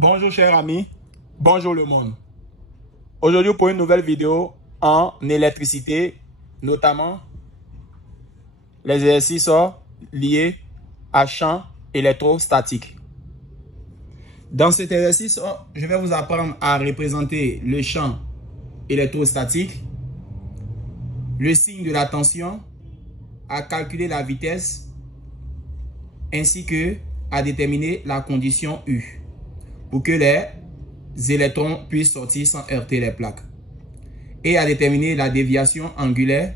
Bonjour chers amis, bonjour le monde. Aujourd'hui pour une nouvelle vidéo en électricité, notamment les exercices liés à champ électrostatique. Dans cet exercice, je vais vous apprendre à représenter le champ électrostatique, le signe de la tension, à calculer la vitesse, ainsi que à déterminer la condition U pour que les électrons puissent sortir sans heurter les plaques, et à déterminer la déviation angulaire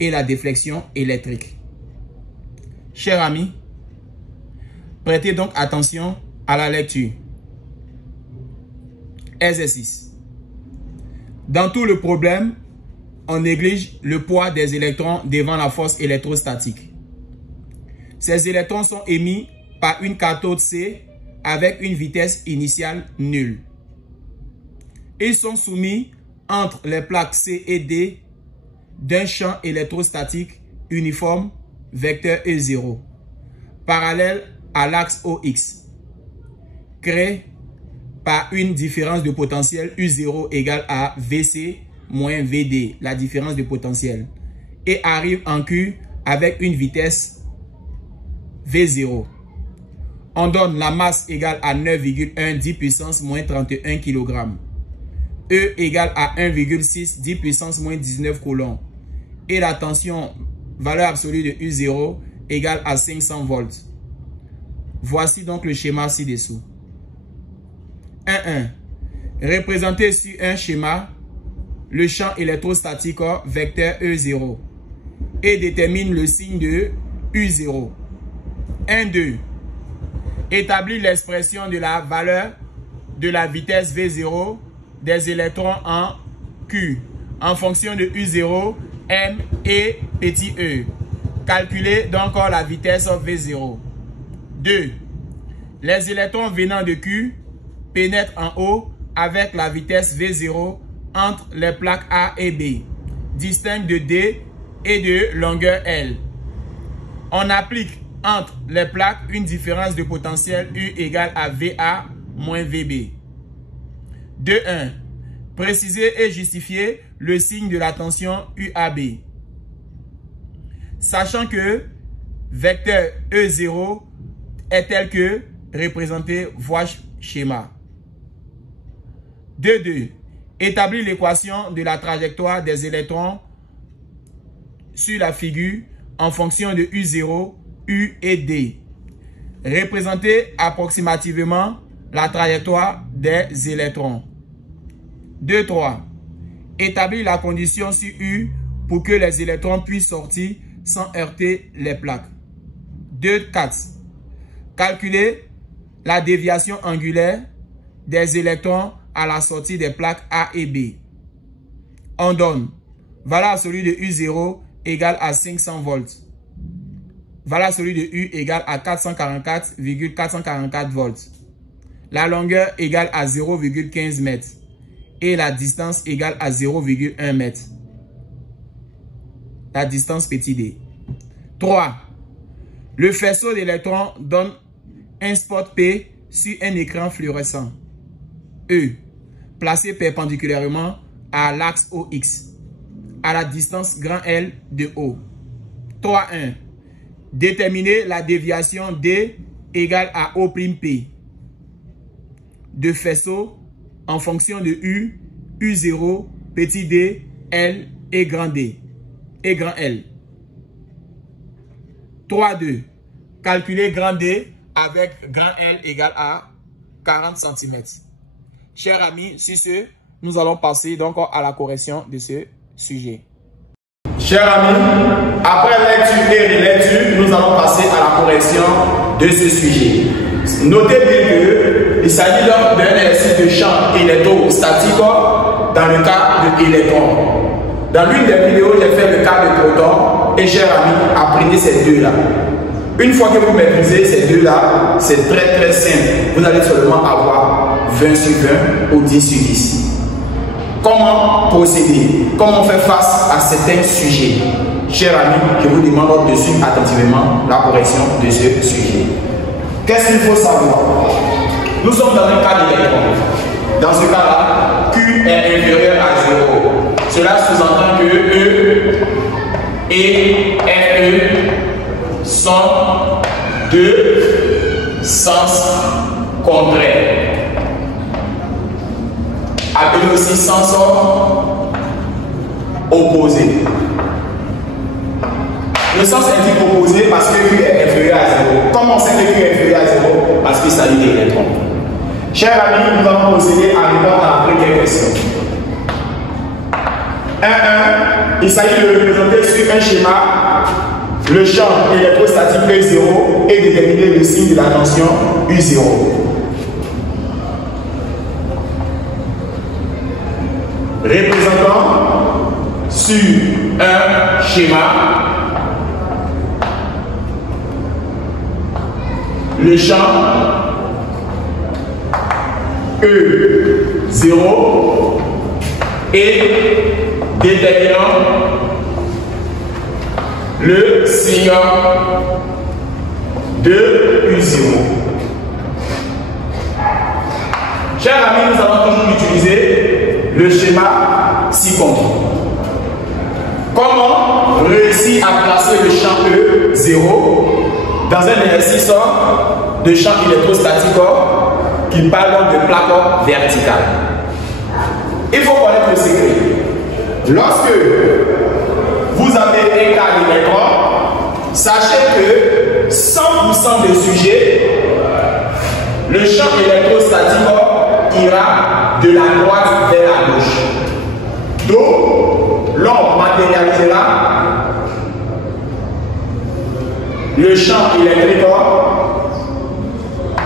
et la déflexion électrique. Chers amis, prêtez donc attention à la lecture. Exercice. Dans tout le problème, on néglige le poids des électrons devant la force électrostatique. Ces électrons sont émis par une cathode C avec une vitesse initiale nulle. Ils sont soumis entre les plaques C et D d'un champ électrostatique uniforme vecteur E0, parallèle à l'axe OX, créé par une différence de potentiel U0 égale à VC moins VD, la différence de potentiel, et arrive en Q avec une vitesse V0. On donne la masse égale à 9,1 10 puissance moins 31 kg. E égale à 1,6 10 puissance moins 19 coulombs. Et la tension, valeur absolue de U0 égale à 500 volts. Voici donc le schéma ci-dessous. 1.1. Représenter sur un schéma le champ électrostatique vecteur E0 et détermine le signe de U0. 1.2. Établir l'expression de la valeur de la vitesse V0 des électrons en Q en fonction de U0, M et petit e. Calculer donc la vitesse V0. 2. Les électrons venant de Q pénètrent en haut avec la vitesse V0 entre les plaques A et B, distinctes de D et de longueur L. On applique entre les plaques une différence de potentiel U égale à VA moins VB. 2.1. Préciser et justifier le signe de la tension UAB. Sachant que vecteur E0 est tel que représenté, voie schéma. 2.2. Établir l'équation de la trajectoire des électrons sur la figure en fonction de U0, U et D. Représenter approximativement la trajectoire des électrons. 2.3. Établir la condition sur U pour que les électrons puissent sortir sans heurter les plaques. 2.4. Calculer la déviation angulaire des électrons à la sortie des plaques A et B. On donne valeur absolue de U0 égale à 500 volts. Valeur absolue de U égale à 444,444 volts. La longueur égale à 0,15 mètres. Et la distance égale à 0,1 mètre. La distance petit d. 3. Le faisceau d'électrons donne un spot P sur un écran fluorescent E, placé perpendiculairement à l'axe OX, à la distance grand L de O. 3.1. Déterminer la déviation D égale à O'P de faisceau en fonction de U, U0, petit d, L et grand D et grand L. 3.2. Calculer grand D avec grand L égale à 40 cm. Chers amis, sur ce, nous allons passer donc à la correction de ce sujet. Chers amis, après lecture et relecture, nous allons passer à la correction de ce sujet. Notez bien qu'il s'agit donc d'un exercice de champ électrostatique dans le cas de électrons. Dans l'une des vidéos, j'ai fait le cas de proton et chers amis, apprenez ces deux-là. Une fois que vous maîtrisez ces deux-là, c'est très simple. Vous allez seulement avoir 20 sur 20 ou 10 sur 10. Comment procéder? Comment faire face à certains sujets? Chers amis, je vous demande de suivre attentivement la correction de ce sujet. Qu'est-ce qu'il faut savoir? nous sommes dans un cas d'électron. Dans ce cas-là, Q est inférieur à 0. Cela sous-entend que E et FE sont deux sens contraires. Appelé aussi sens opposé. Le sens indique opposé parce que Q est inférieur à 0. Comment on sait que Q est inférieur à 0? Parce qu'il s'agit d'électrons. Chers amis, nous allons procéder à répondre à la première question. 1-1, il s'agit de représenter sur un schéma le champ électrostatique E0 et déterminer le signe de la tension U0. Représentant sur un schéma le champ E0 et déterminant le signe de U0. Chers amis, nous allons toujours utiliser le schéma ci-contre. Comment réussir à placer le champ E0 dans un exercice de champ électrostatique qui parle de plaque verticale? Il faut connaître le secret. Lorsque vous avez un cas d'électron, sachez que 100% des sujets, le champ électrostatique ira de la droite vers la gauche. Donc, l'on matérialisera le champ électrique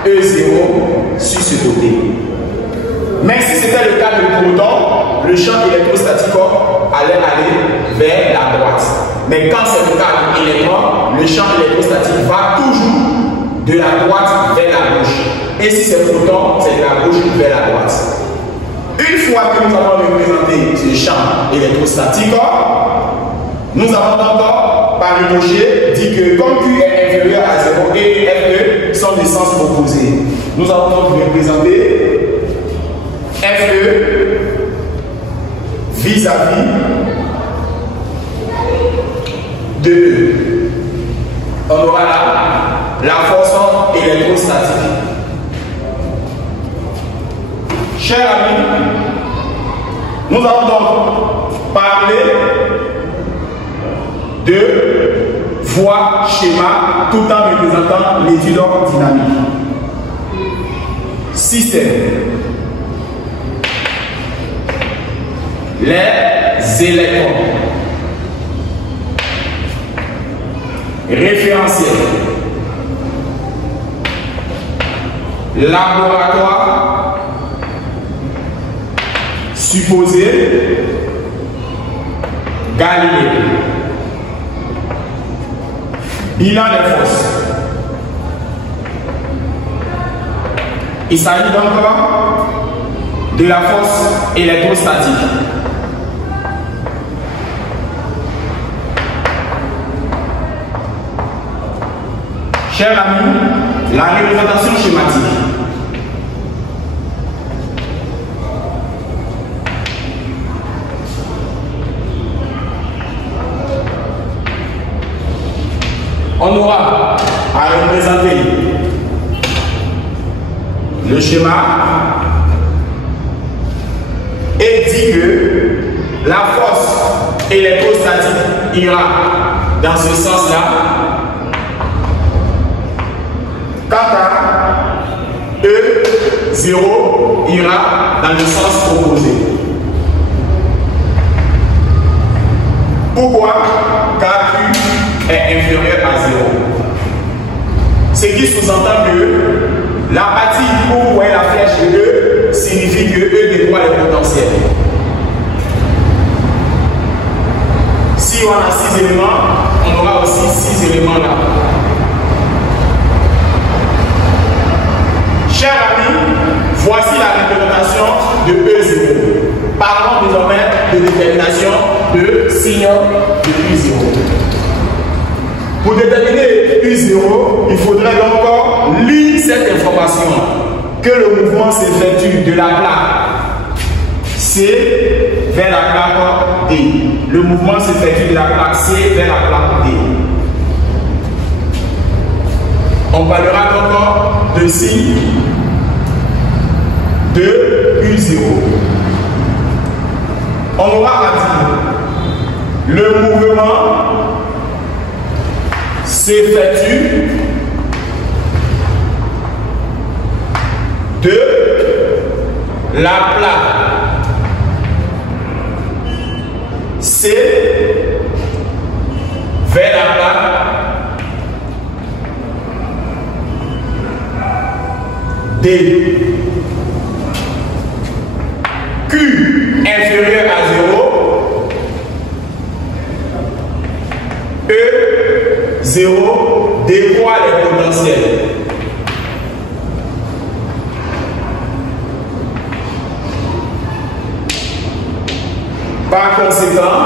E0 sur ce côté. Mais si c'était le cas de proton, le champ électrostatique allait aller vers la droite. Mais quand c'est le cas d'électron, le champ électrostatique va toujours de la droite vers la gauche. Et si c'est proton, c'est de la gauche vers la droite. Une fois que nous avons représenté ce champ électrostatique, nous avons encore, par ricochet, dit que comme Q est inférieur à 0 et FE sont des sens opposés, nous allons donc représenter FE vis-à-vis de E. On aura là la force électrostatique. Chers amis, nous allons donc parler de voie schéma tout en représentant l'étude dynamique. Système. Les électrons. Référentiel. Laboratoire. Supposé. Galilée. Bilan des forces. Il s'agit donc de la force électrostatique. Chers amis, la représentation schématique. On aura à représenter le schéma et dit que la force électrostatique ira dans ce sens-là. Quant à E0 ira dans le sens opposé. Pourquoi? Car Q est inférieur à 0. Ce qui sous-entend que la partie où vous voyez la flèche de E signifie que E déploie les potentiels. Si on a 6 éléments, on aura aussi 6 éléments là. Chers amis, voici la représentation de E0. Parlons désormais de détermination de signe de U0. Pour déterminer U0, il faudrait donc lire cette information que le mouvement s'effectue de la plaque C vers la plaque D. Le mouvement s'effectue de la plaque C vers la plaque D. On parlera encore de signe de U0. On aura à dire le mouvement s'effectue de la plaque C vers la plaque D. Q inférieur à 0, E 0 dévoile les potentiels. Par conséquent,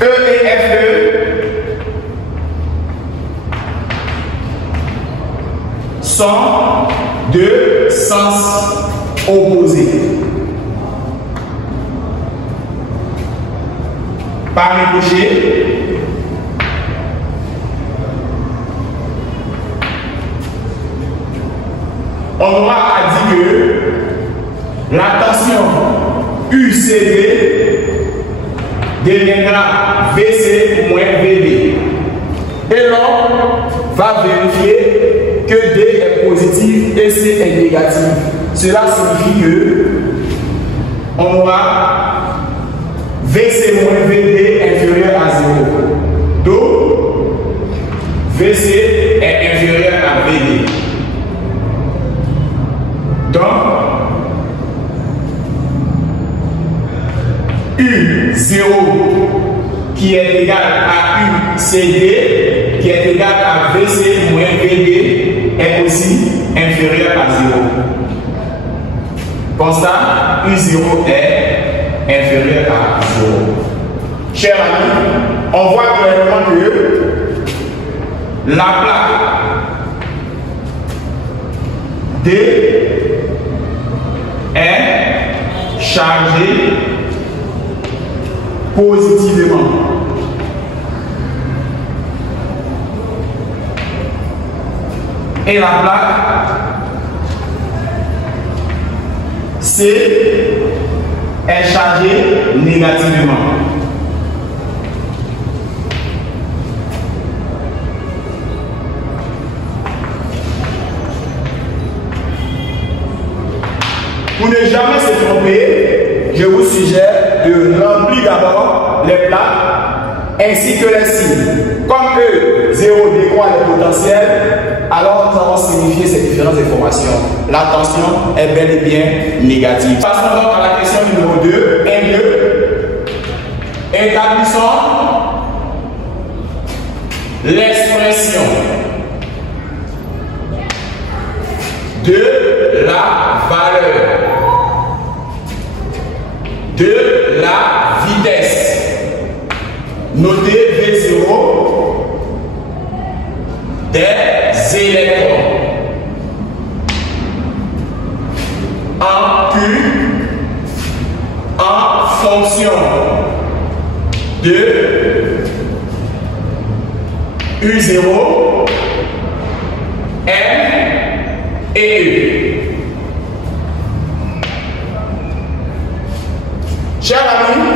E et FE sont deux sens opposés. Par ricochet, on aura à dire que la tension UCD deviendra VC moins VD. Et l'on va vérifier que D est positif et C est négatif. Cela signifie que on aura VC moins VD inférieur à 0. Donc, VC est inférieur à VD. Donc, U0 qui est égal à UCD qui est égal à VC moins VD est aussi inférieur à 0. Constat, U0 est inférieur à 0. Chers amis, on voit clairement que la plaque D est chargée positivement. Et la plaque C est chargée négativement. Pour ne jamais se tromper, je vous suggère de remplir d'abord les plaques ainsi que les signes. Comme E0 dévoile les potentiels, alors nous allons signifier ces différentes informations. La tension est bel et bien négative. Passons donc à la question numéro 2. Établissons l'expression de la valeur de la vitesse. Notez V0 des électrons en Q en fonction de U0, M et E. Chers amis,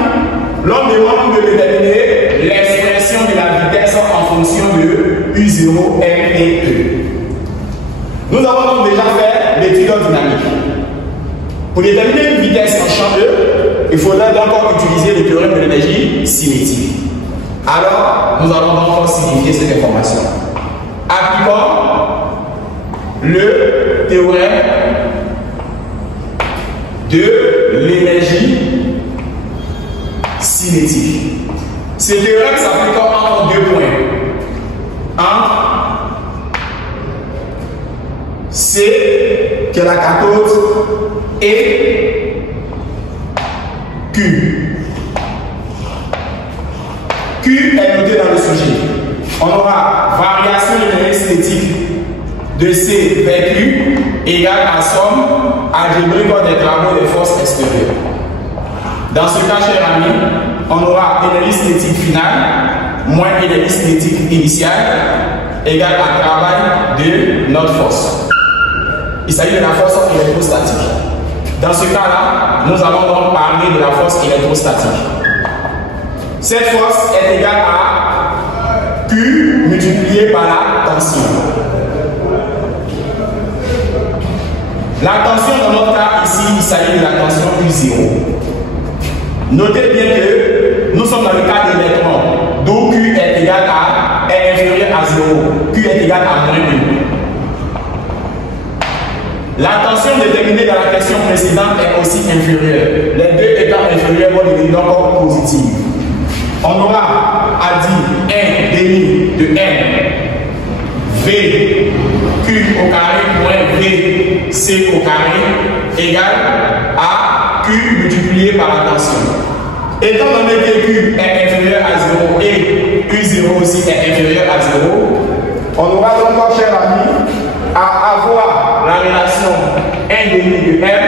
l'on demande de déterminer l'expression de la vitesse en fonction de U0, M et E. Nous avons donc déjà fait l'étude dynamique. Pour déterminer une vitesse en champ E, il faudra donc utiliser le théorème de l'énergie cinétique. Alors, nous allons donc signifier cette information. Appliquons le théorème de l'énergie cinétique. Ce théorème s'applique entre deux points. Entre C, qui est la cathode, et Q. Q Q est noté dans le sujet. On aura variation de l'énergie cinétique de C vers Q égale à somme algébrique des travaux des forces extérieures. Dans ce cas, chers amis, on aura énergie cinétique finale moins énergie cinétique initiale égale à travail de notre force. Il s'agit de la force électrostatique. Dans ce cas-là, nous allons donc parler de la force électrostatique. Cette force est égale à Q multiplié par la tension. La tension dans notre cas ici, il s'agit de la tension U0. Notez bien que nous sommes dans le cas d'électron, d'où Q est égal à est inférieur à 0. Q est égal à moins 1. La tension déterminée dans la question précédente est aussi inférieure. Les deux étant inférieurs vont devenir donc positives. On aura à dire 1 demi de M V Q au carré moins V C au carré égale à Q multiplié par la tension. Étant donné que Q est inférieur à 0 et U0 aussi est inférieur à 0, on aura donc, chers amis, à avoir la relation 1 demi de M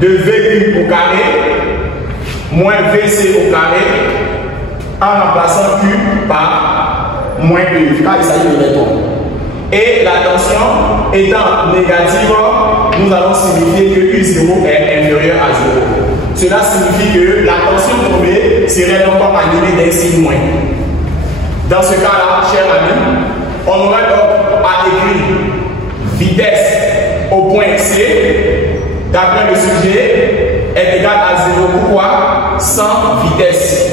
de VQ au carré moins VC au carré en remplaçant Q par moins U, car il s'agit de l'électron. Et la tension étant négative, nous allons signifier que U0 est inférieur à 0. Cela signifie que la tension tombée serait donc annulée d'un signe moins. Dans ce cas-là, chers amis, on aurait donc à écrire vitesse au point C, d'après le sujet, est égal à 0. Pourquoi? Sans vitesse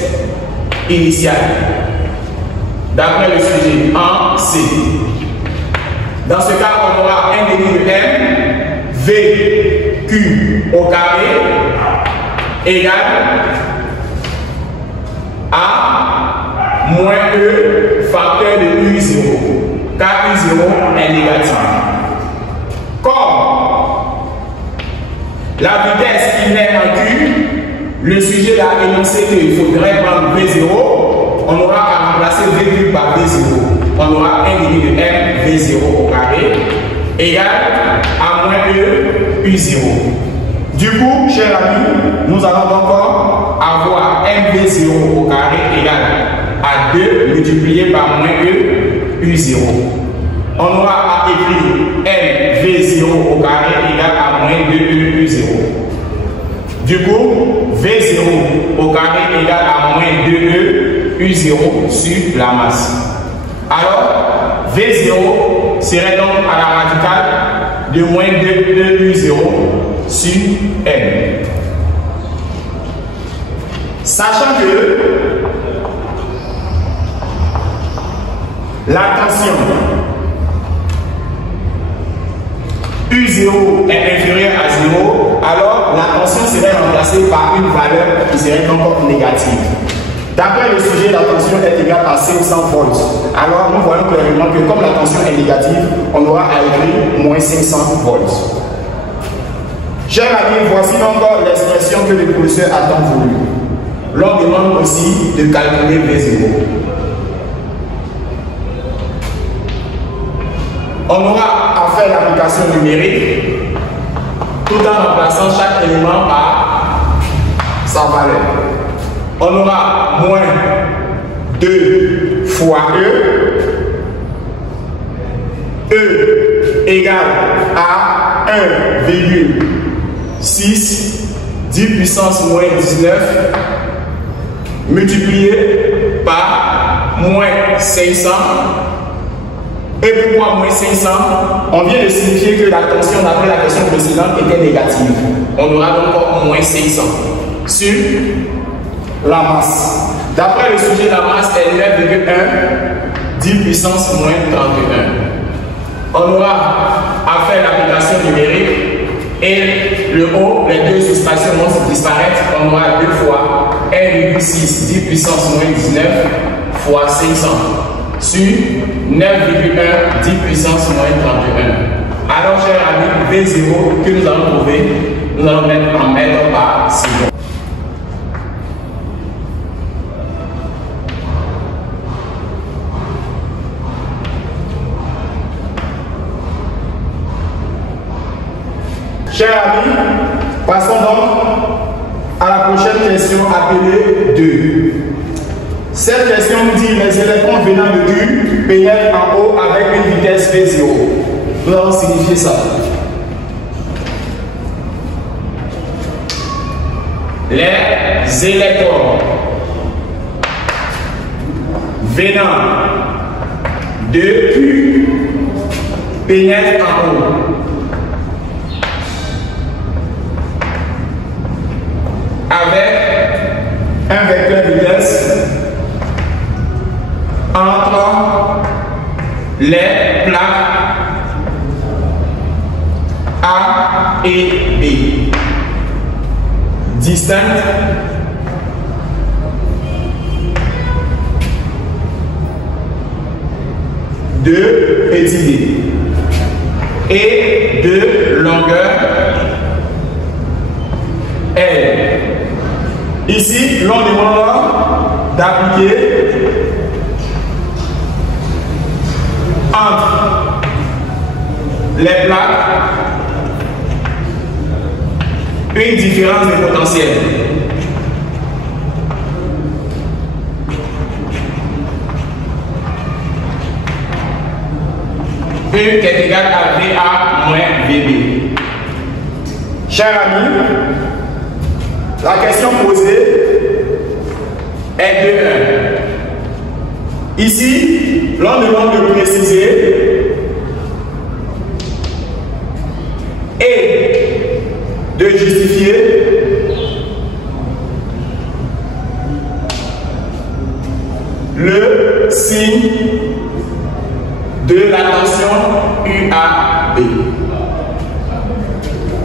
initiale. D'après le sujet, en C. Dans ce cas, on aura 1 demi de M, V, Q au carré, égale à moins E facteur de U0, car U0 est négatif. Comme la vitesse qui naît en Q, le sujet a énoncé qu'il faudrait prendre V0, on aura à remplacer V par V0. On aura 1 demi de M V0 au carré égale à moins E U0. Du coup, chers amis, nous allons encore avoir MV0 au carré égale à 2 multiplié par moins E U0. On aura à écrire MV0 au carré égale à moins 2E U0. Du coup, V0 au carré égale à moins 2E U0 sur la masse. Alors, V0 serait donc à la radicale de moins 2E U0 sur M. Sachant que la tension U0 est inférieure à 0, alors la tension serait remplacée par une valeur qui serait donc négative. D'après le sujet, la tension est égale à 500 volts. Alors nous voyons clairement que comme la tension est négative, on aura à écrire moins 500 volts. Chers amis, voici donc l'expression que le professeur a tant voulu. L'on demande aussi de calculer V0. On aura à faire l'application numérique tout en remplaçant chaque élément par sa valeur. On aura moins 2 fois E égale à 1,6 10 puissance moins 19 multiplié par moins 500. Et pourquoi moins 500? On vient de signifier que la tension d'après la question précédente était négative. On aura donc moins 500 sur la masse. D'après le sujet, la masse est 9,1 10 puissance moins 31. On aura à faire l'application numérique et le haut, les deux soustractions vont disparaître. On aura 2 fois 1,6 10 puissance moins 19 fois 500 sur 9,1 10 puissance moins 31. Alors, chers amis, V0 que nous allons trouver, nous allons mettre en mètres par seconde. Chers amis, passons donc à la prochaine question appelée 2. Cette question nous dit les électrons venant de Q pénètrent en haut avec une vitesse V0. Nous allons signifier ça. Les électrons venant de Q pénètrent en haut avec un vecteur de vitesse entre les plaques A et B distinctes de petit d et de longueur L. Ici, l'on demande d'appliquer entre les plaques une différence de potentiel. E qui est égal à VA moins VB. Chers amis, la question posée est de 1. Ici, l'on demande de préciser et de justifier le signe de la tension UAB.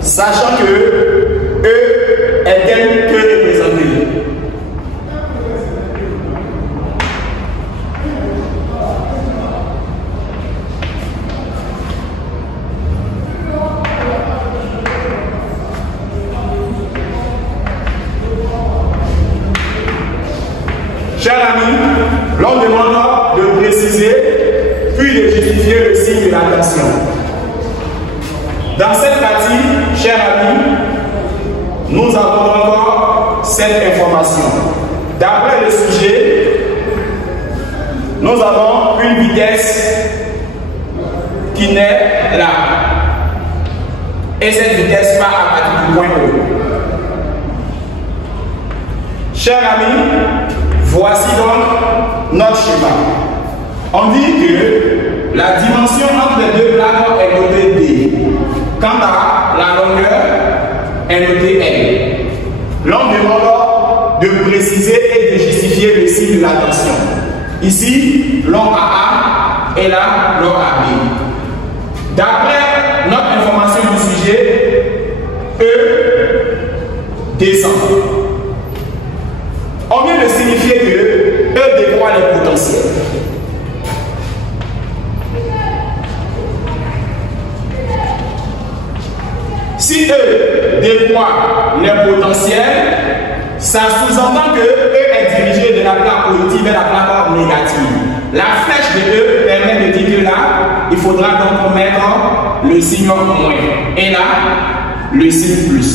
Sachant que E est tel que représenté. Chers amis, l'on demande de préciser puis de justifier le signe de la tension. Dans cette partie, chers amis, nous avons encore cette information. D'après le sujet, nous avons une vitesse qui naît là. Et cette vitesse part à partir du point O. Chers amis, voici donc notre schéma. On dit que la dimension entre les deux plaques est notée D. Quant à la longueur est notée L. L'on demande de préciser et de justifier le signe de la tension. Ici, long AA et là, long AB. D'après notre information du sujet, E descend. On vient de signifier que E décroît les potentiels. Si E décroît les potentiels, ça sous-entend que E est dirigé de la plaque positive vers la plaque négative. La flèche de E permet de dire que là, il faudra donc mettre le signe moins. Et là, le signe plus.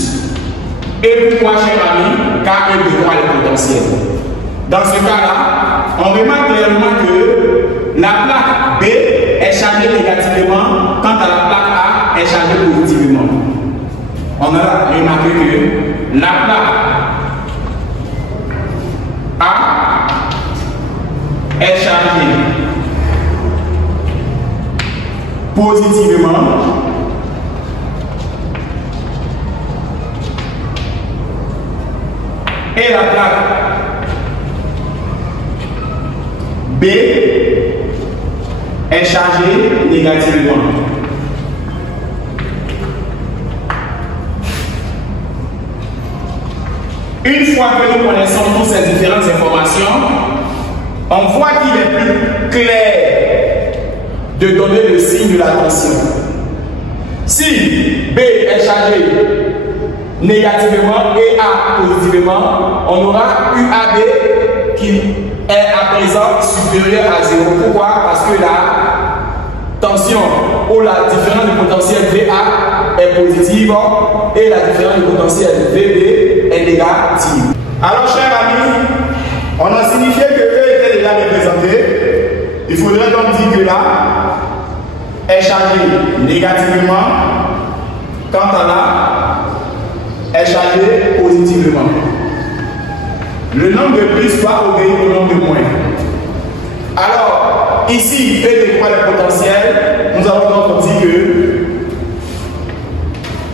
Et pourquoi, cher ami? Car E décroît les potentiels. Dans ce cas-là, on remarque clairement que la plaque B est chargée négativement quand à la plaque A est chargée positivement. On a remarqué que la plaque A est chargée positivement et la plaque B est chargée négativement. Une fois que nous connaissons toutes ces différentes informations, on voit qu'il est plus clair de donner le signe de la tension. Si B est chargé négativement et A positivement, on aura UAB qui est à présent supérieur à 0. Pourquoi? Parce que la tension ou la différence de potentiel VA est positive et la différence de potentiel VB est négative. Alors, chers amis, on a signifié que E était déjà représenté. Il faudrait donc dire que là est chargé négativement, quant à là est chargé positivement. Le nombre de plus doit obéir au nombre de moins. Alors, ici, E décroît le potentiel. Nous allons donc dire que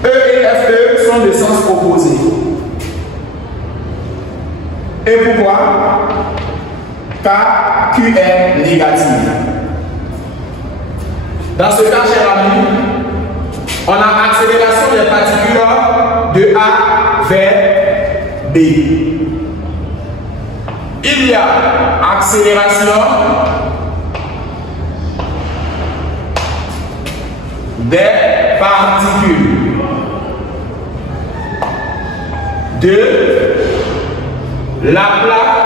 E et FE sont de sens opposés. Et pourquoi? Car Q est négative. Dans ce cas, chers amis, on a accélération des particules de A vers B. Il y a accélération des particules de la plaque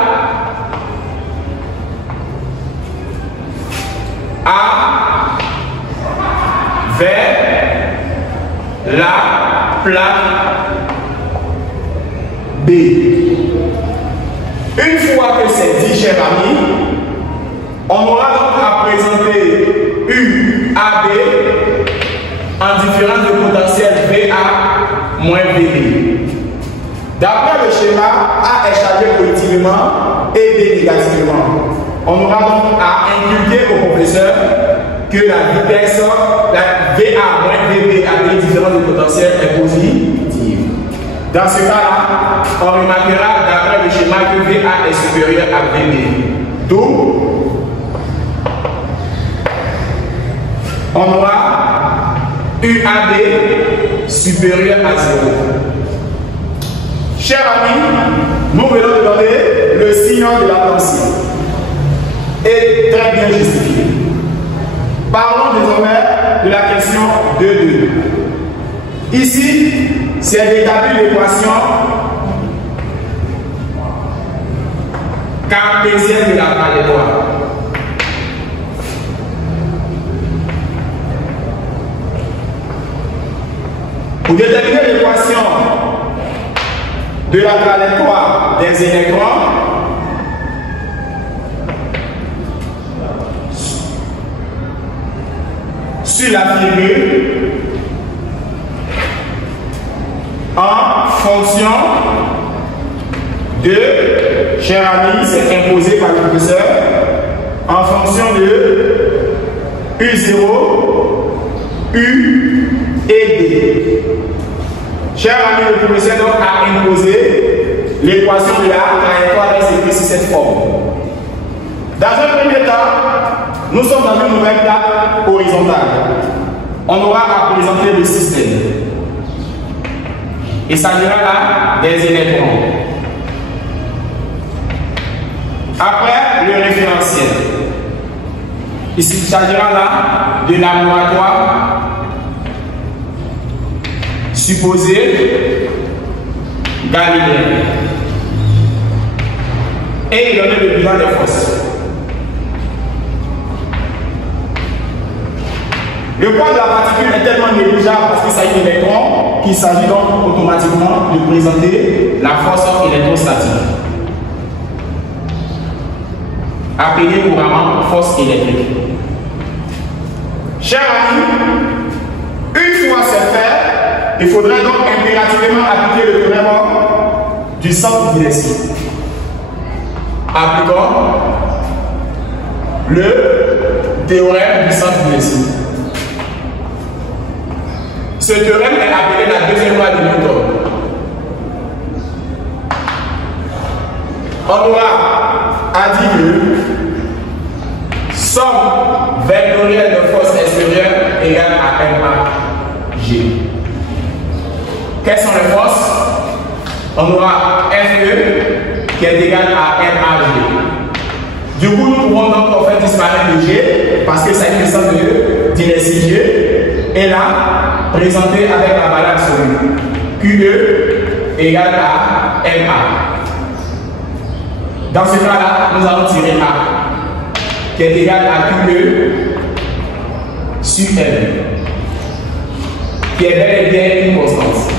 A vers la plaque B. Une fois que c'est dit, chers amis, on aura donc à présenter UAB en différence de potentiel VA moins VB. D'après le schéma, A est chargé positivement et B négativement. On aura donc à inculquer au professeur que la vitesse, la VA moins VB avec une différence de potentiel est positive. Dans ce cas-là, on remarquera d'après le schéma que VA est supérieur à VB. D'où on aura UAB supérieur à 0. Chers amis, nous venons de donner le signe de la tension. Et très bien justifié. Parlons désormais de la question 2.2. Ici, c'est d'établir l'équation cartésienne de la trajectoire. Pour déterminer l'équation de la trajectoire des électrons, sur la figure, en fonction de, chers amis, c'est imposé par le professeur, en fonction de U0, U et D. Chers amis, le professeur donc a imposé l'équation de la trajectoire est écrite sous cette forme. Dans un premier temps, nous sommes dans une nouvelle plaque horizontale. On aura à présenter le système. Il s'agira là des électrons. Après, le référentiel. Il s'agira là de laboratoire supposé galiléen. Et il donne le bilan des forces. Le poids de la particule est tellement négligeable parce qu'il s'agit d'électrons qu'il s'agit donc automatiquement de présenter la force électrostatique, appelée couramment force électrique. Chers amis, une fois c'est fait, il faudrait donc impérativement appliquer le théorème du centre d'inertie. Appliquons le théorème du centre d'inertie. Ce théorème est appelé la deuxième loi de Newton. On aura à dire que somme vectorielle de force extérieure égale à MAG. Quelles sont les forces? On aura FE qui est égal à MAG. Du coup, nous pouvons donc faire disparaître le G parce que c'est une question d'inertie G. Et là, présenté avec la valeur absolue. QE égale à MA. Dans ce cas-là, nous allons tirer A, qui est égal à QE sur M. qui est bel et bien une constante.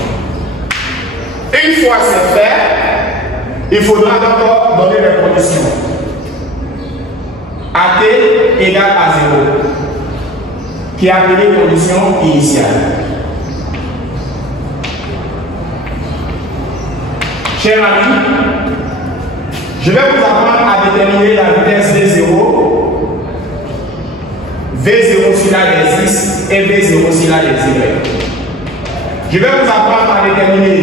Une fois c'est fait, il faudra d'abord donner les conditions. AT égale à 0, qui est appelée condition initiale. Chers amis, je vais vous apprendre à déterminer la vitesse V0, V0 sur la des X et V0 sur la des Y. Je vais vous apprendre à déterminer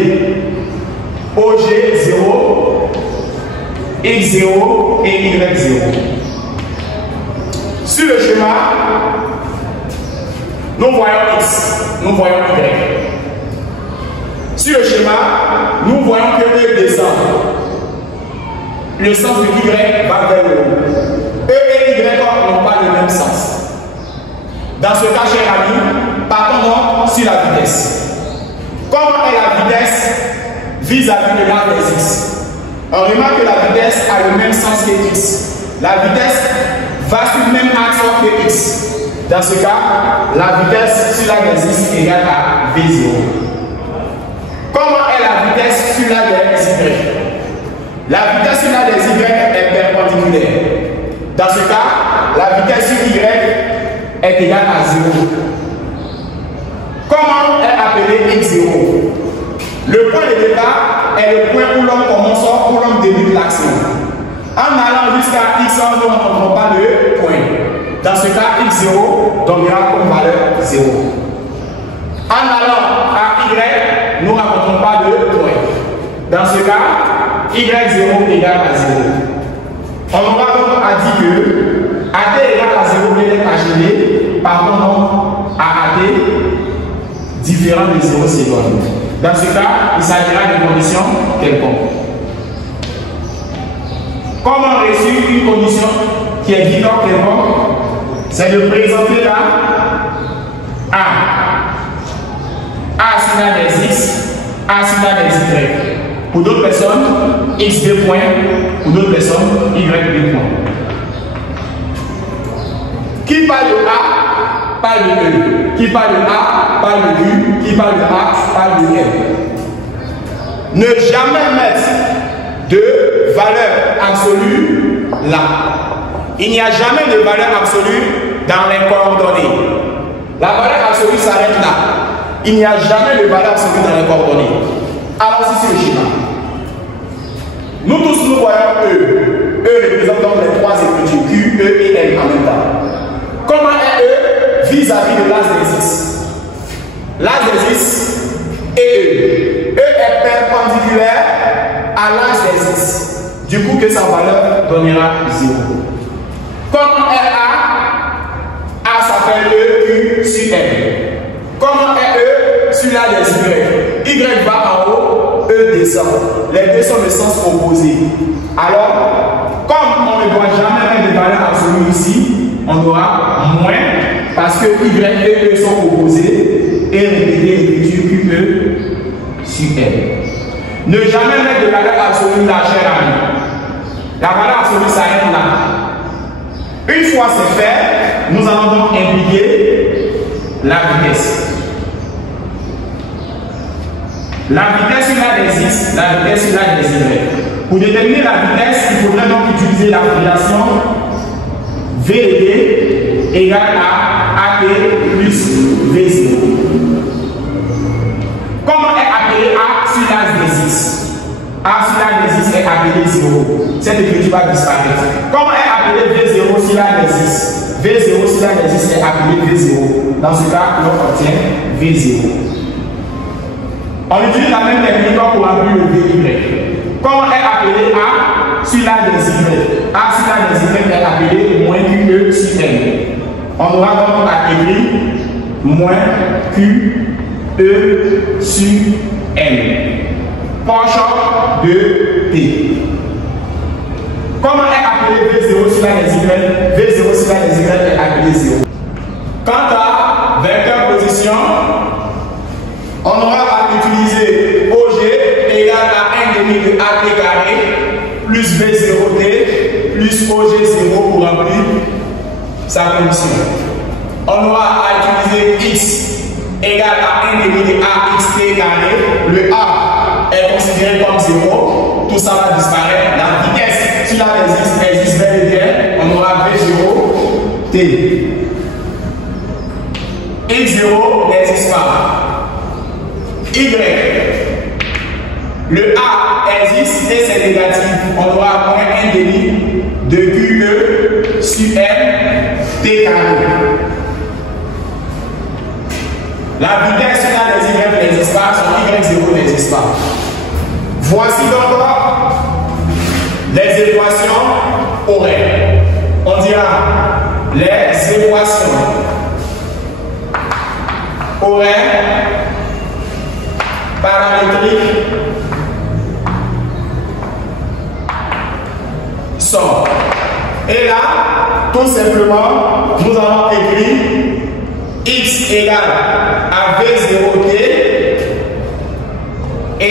OG0, X0 et Y0. Sur le schéma, nous voyons X, nous voyons Y. Sur le schéma, nous voyons que E descend. Le sens de Y va vers le haut. E et Y n'ont pas le même sens. Dans ce cas, chers amis, partons donc sur la vitesse. Comment est la vitesse vis-à-vis de l'arc des X? On remarque que la vitesse a le même sens que X. La vitesse va sur le même axe que X. Dans ce cas, la vitesse sur l'arc des X est égale à V0. Comment est la vitesse sur l'arc des Y? La vitesse sur l'arc des Y est perpendiculaire. Dans ce cas, la vitesse sur Y est égale à 0. Comment est appelé X0? Le point de départ est le point où l'homme commence, où l'homme débute l'action. En allant jusqu'à X1, nous n'entendrons pas le point. Dans ce cas, X0 donnera comme valeur 0. En allant à Y, nous ne rencontrons pas de point. Dans ce cas, Y0 égale à 0. On aura donc à dire que AT égale à 0 vient d'être acheté, partons donc à AT différent de 0 secondes. Dans ce cas, il s'agira de conditions quelconques. Comment réussir une condition qui est différente quelconque? C'est de présenter là A sur la des X, A sur la des Y. Pour d'autres personnes, X 2 points, pour d'autres personnes, Y 2 points. Qui parle de A, parle de E. Qui parle de A, parle de U. Qui parle de A, parle de L. Ne jamais mettre de valeur absolue là. Il n'y a jamais de valeur absolue dans les coordonnées. La valeur absolue s'arrête là. Il n'y a jamais de valeur absolue dans les coordonnées. Alors, si c'est le schéma. Nous tous, nous voyons E. E représente donc les trois écritures Q, E et L en même temps. Comment est E vis-à-vis de l'as des X? L'as des X est E. E est perpendiculaire à l'as des X. Du coup, que sa valeur donnera 0. Comment est A? A s'appelle E, Q sur L. Comment est E sur la des Y? Y va en haut, E descend. Les deux sont de sens opposé. Alors, comme on ne doit jamais mettre de valeur absolue ici, on aura moins parce que Y et E sont opposés et répéter l'écriture QE sur L. Ne jamais mettre de valeur absolue là, cher ami. La valeur absolue s'arrête là. Une fois c'est fait, nous allons donc impliquer la vitesse. La vitesse sur la des X, la vitesse sur la des Y. Pour déterminer la vitesse, il faudrait donc utiliser la relation VD égale à AT plus V0. Comment est appelé A sur la des X? A sur la des X est appelé 0. Cette écriture va disparaître. Comment est appelé V0 sur la des X? V0 sur la des X est appelé V0. Dans ce cas, l'on obtient V0. On utilise la même technique pour appeler le VY. Comment est appelé A sur la des Y? A sur la des Y est appelé moins QE sur L. On aura donc à écrire moins QE sur L. Portion de T. Comment est appelé V0 sur la des Y? V0 sur la des Y est appelé 0. Quant à vecteur position, on aura à utiliser OG égale à 1 demi de AT carré plus V0T plus OG0 pour remplir sa condition. On aura à utiliser X égale à 1 demi de AXT carré. Le A est considéré comme 0. Tout ça va disparaître. La vitesse, si elle existe bel et bien, on aura V0 T. X0 n'existe pas. Y. Le A existe et c'est négatif. On aura moins 1 demi de QE sur M T carré. La vitesse finale des Y n'existe pas, son Y0 n'existe pas. Voici donc les équations horaires. On dira les équations horaires paramétriques sont. Et là, tout simplement, nous allons écrire x égale à V0t et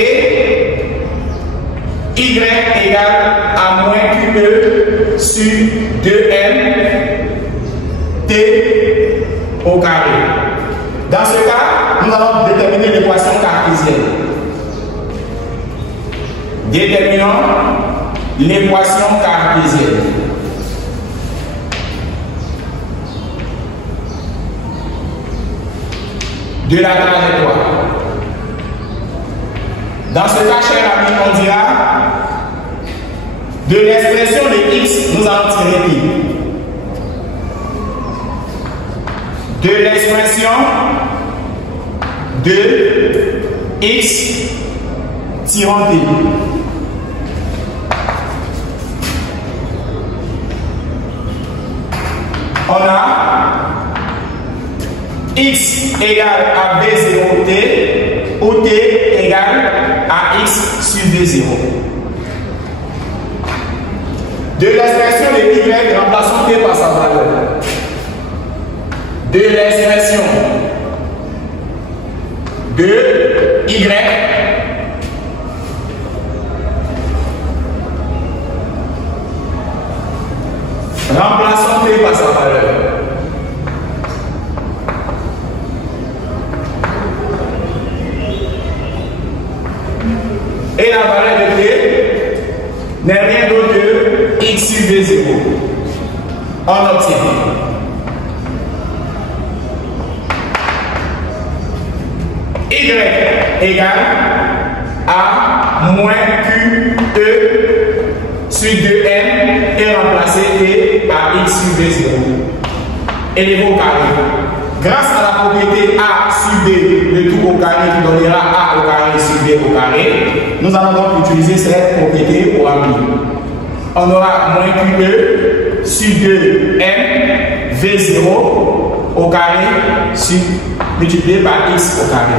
y égale à moins QE sur 2m t au carré. Dans ce cas, nous allons déterminer l'équation cartésienne. Déterminons l'équation cartésienne. De la trajectoire. Dans ce cas, cher ami, on dira de l'expression de x, nous allons tirer pi. De l'expression de x tirant t. On a x égale à V0t ou t égale à x sur V0. De l'expression de y, remplaçons t par sa valeur. De l'expression de y, remplaçons t par sa valeur. Et la valeur de t n'est rien d'autre que x sur V0. On obtient y égale à moins QE sur 2n et remplacer t par x sur V0. Élevé au carré. Grâce à la propriété A sur B, le tout au carré qui donnera A au carré sur B au carré, nous allons donc utiliser cette propriété pour remplir. On aura moins QE sur 2m V0 au carré multiplié par x au carré.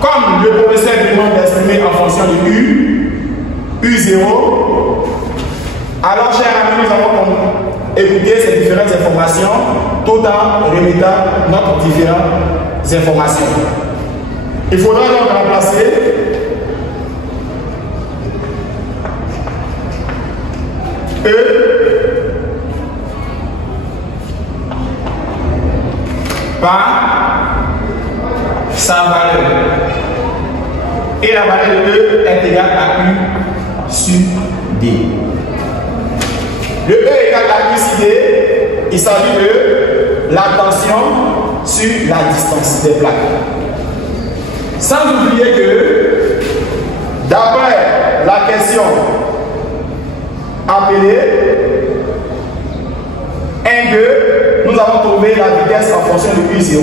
Comme le professeur demande d'exprimer en fonction de U0, alors chers amis, nous allons écouter ces différentes informations tout en remettant notre différentes informations. Il faudra donc remplacer E par sa valeur. Et la valeur de E est égale à U sur D. Le E égale à U sur D, il s'agit de la tension sur la distance des plaques. Sans oublier que, d'après la question appelée 1,2, nous avons trouvé la vitesse en fonction de U0.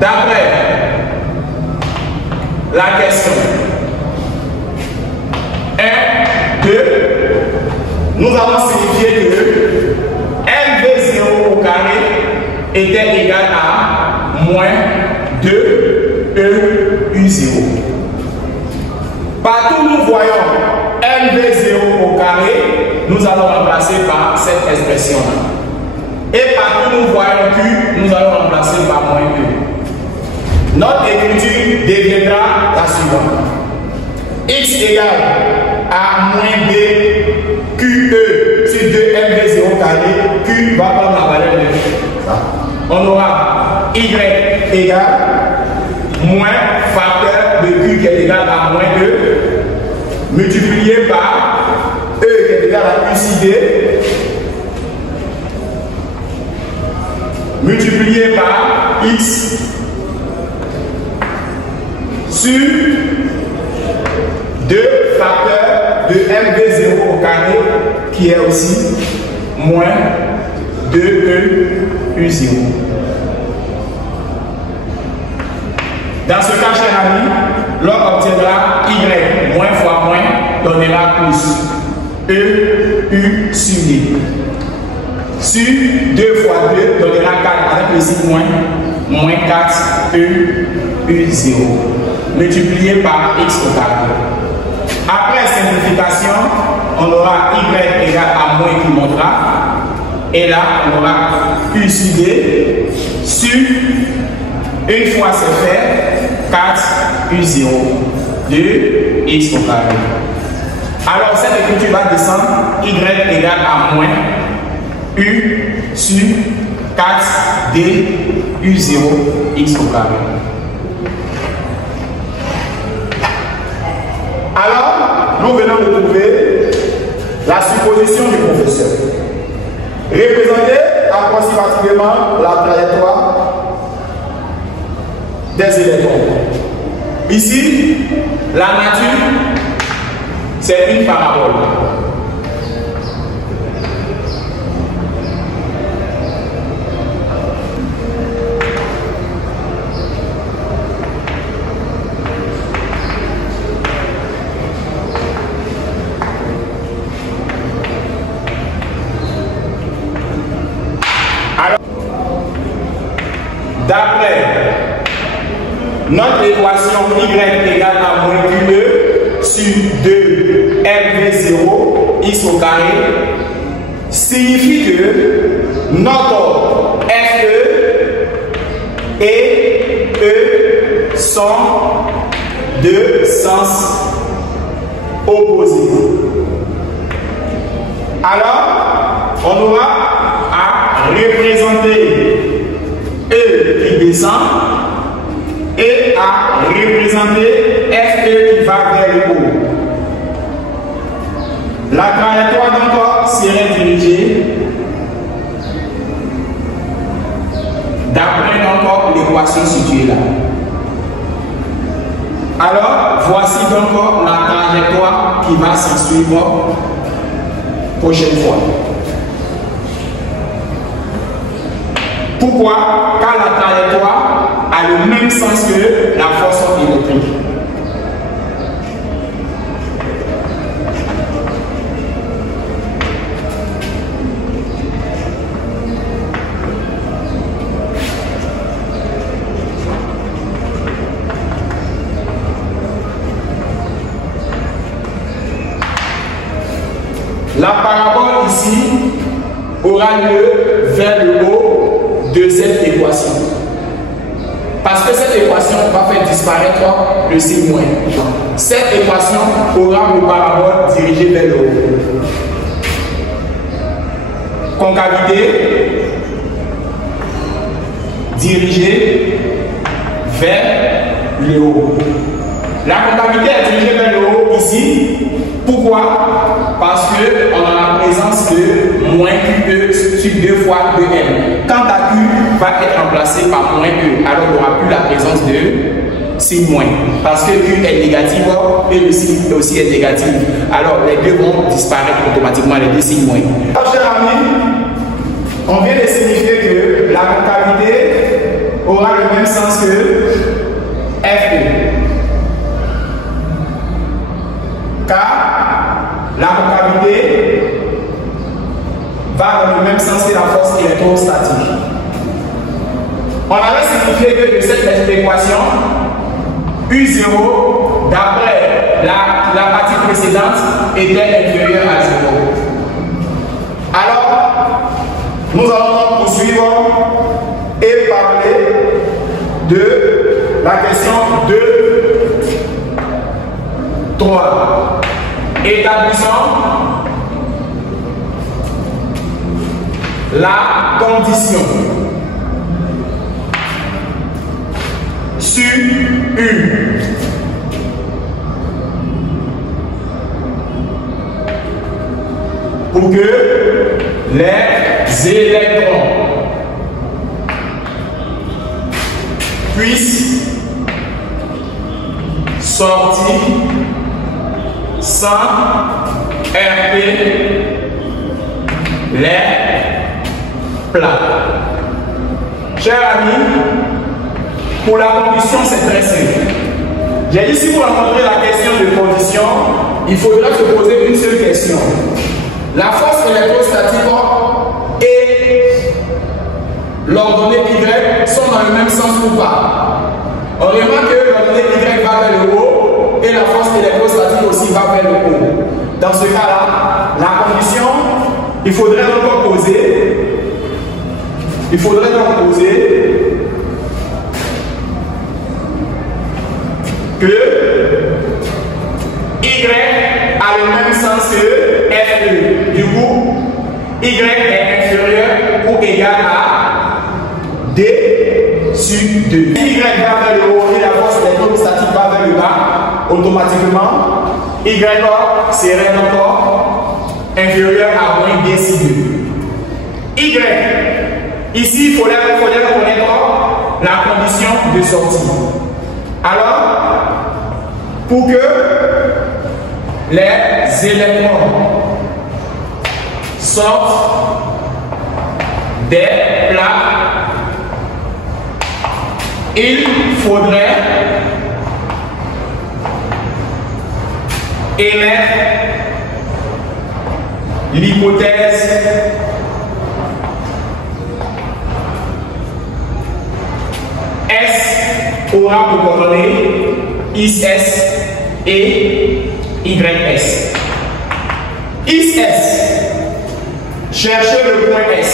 D'après la question 1, 2, nous avons signifié que MV0 au carré était égal à moins 2EU0. Partout nous voyons MV0 au carré, nous allons remplacer par cette expression-là. Et partout nous voyons Q, nous allons remplacer par moins 2. Notre écriture deviendra la suivante. X égale à moins B QE sur 2MV0 carré. Q va prendre la valeur de ça. On aura Y égale moins facteur de Q qui est égal à moins 2 multiplié par E qui est égal à UCD multiplié par X sur 2 facteurs de MB0 au carré qui est aussi moins 2EU0. Dans ce cas, cher ami, l'on obtiendra Y moins fois moins donnera plus EU sur D. Sur 2 fois 2 donnera 4 avec le signe moins 4 EU0 multiplié par X au carré. Après simplification, on aura Y égale à moins qui montera. Et là, on aura U sur D sur, une fois c'est fait, 4 U0 de X au carré. Alors, cette écriture va descendre Y égale à moins U sur 4 D U0 X au carré. Alors, nous venons de trouver la supposition du professeur. Représenter approximativement la trajectoire des électrons. Ici, la nature, c'est une parabole. D'après notre équation Y égale à moins QE sur 2 MV0 X au carré signifie que notre FE et E sont de sens opposés. Alors, on aura à représenter E qui descend et à représenter FE qui va vers le haut. La trajectoire donc serait dirigée d'après donc l'équation située là. Alors, voici donc la trajectoire qui va s'en suivre prochaine fois. Pourquoi? Car la trajectoire a le même sens que la force électrique. La parabole ici aura lieu vers le haut de cette équation. Parce que cette équation va faire disparaître le signe moins. Cette équation aura une parabole dirigée vers le haut. Concavité dirigée vers le haut. La concavité est dirigée vers le haut ici. Pourquoi? Parce qu'on a la présence de moins QE sur 2 fois 2M. Quand ta Q va être remplacée par moins E, alors il n'y aura plus la présence de signe moins. Parce que Q est négative et le signe aussi est négatif. Alors les deux vont disparaître automatiquement, les deux signes moins. Alors, chers amis, on vient de signifier que la concavité aura le même sens que FE. Car la concavité va dans le même sens que la force électrostatique. On avait signifié que de cette équation, U0, d'après la partie précédente, était inférieure à 0. Alors, nous allons poursuivre et parler de la question 2, 3. Établissons la condition sur U. Pour que les électrons puissent sortir sans heurter les plaques. Chers amis, pour la condition, c'est très simple. J'ai ici pour rencontrer la question de condition, il faudra se poser une seule question. La force électrostatique et l'ordonnée Y sont dans le même sens ou pas? On remarque que l'ordonnée Y va vers le haut et la force électrostatique aussi va vers le haut. Dans ce cas-là, la condition, il faudrait donc poser que Y a le même sens que FE. Du coup, Y est inférieur ou égal à D sur 2. Si Y va vers le haut et la force électrostatique va vers le bas, automatiquement, Y serait encore inférieur à moins D sur 2. Y, ici, il faudrait connaître la condition de sortie. Alors, pour que les électrons sortent des plaques, il faudrait émettre l'hypothèse S aura pour coordonnées IS et YS. IS, cherchez le point S.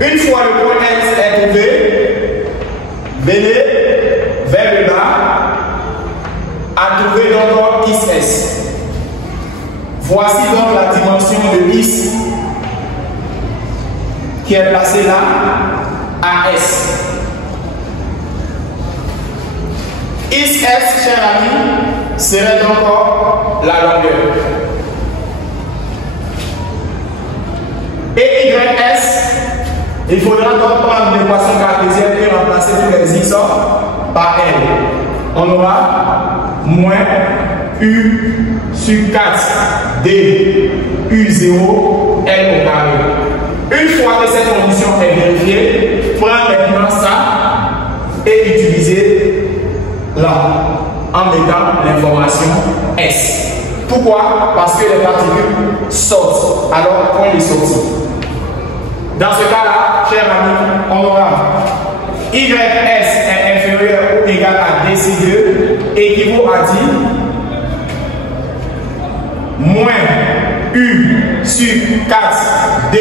Une fois le point S est trouvé, venez vers le bas à trouver donc IS. Voici donc la dimension de IS qui est placée là à S. IS, chers amis, serait donc la longueur. Et YS, il faudra donc prendre l'équation cartésienne et remplacer tous les X par L. On aura moins U sur 4 D U0 L au carré. Une fois que cette condition est vérifiée, prendre maintenant ça et utiliser là en mettant l'information S. Pourquoi? Parce que les particules sortent. Alors, point de sortie. Dans ce cas-là, chers amis, on aura YS est inférieur ou égal à DC2 équivaut à 10 moins U sur 4 D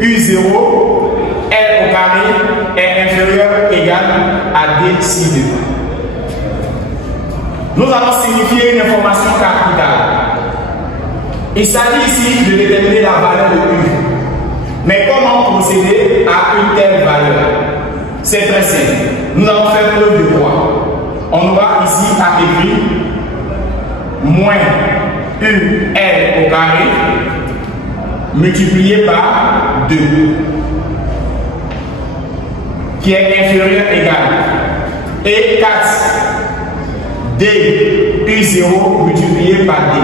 U0 L au carré est inférieur ou égal à DC2. Nous allons signifier une information capitale. Il s'agit ici de déterminer la valeur de U. Mais comment procéder à une telle valeur? C'est très simple. Nous allons faire preuve de quoi? On aura ici à écrire moins UL au carré multiplié par 2 qui est inférieur égal et 4 D U0 multiplié par D.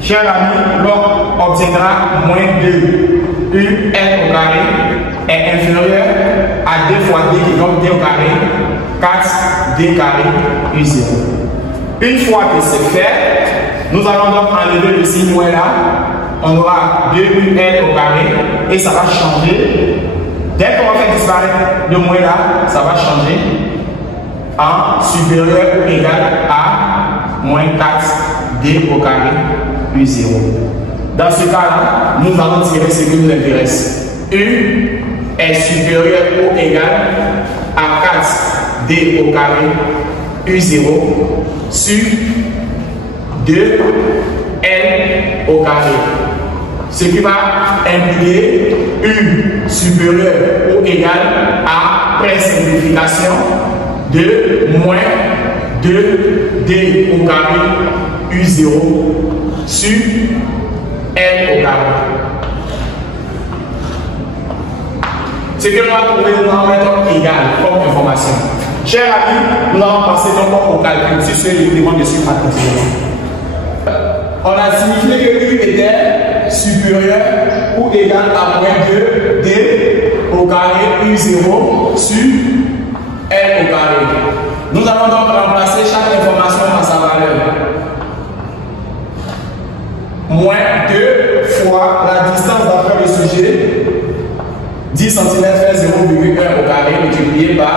Chers amis, l'on obtiendra moins 2 UL au carré est inférieur à 2 fois D qui donne D au carré 4 D carré U0. Une fois que c'est fait, nous allons donc enlever le signe moins là. On aura 2 UL au carré et ça va changer. Dès qu'on va faire disparaître le moins là, ça va changer en supérieur ou égal à moins 4 D au carré U0. Dans ce cas-là, nous allons tirer ce qui nous intéresse. U est supérieur ou égal à 4 D au carré U0 sur 2 L au carré. Ce qui va impliquer U supérieur ou égal à après simplification de moins 2D au carré U0 sur L au carré. Ce que l'on va trouver dans la méthode égale comme information. Chers amis, nous allons passer donc au calcul sur ce élément de supratension. On a signifié que U était supérieur ou égal à moins 2D au carré U0 sur L au carré. Nous allons donc remplacer chaque information par sa valeur. Moins 2 fois la distance d'après le sujet, 10 cm fait 0,1 au carré multiplié par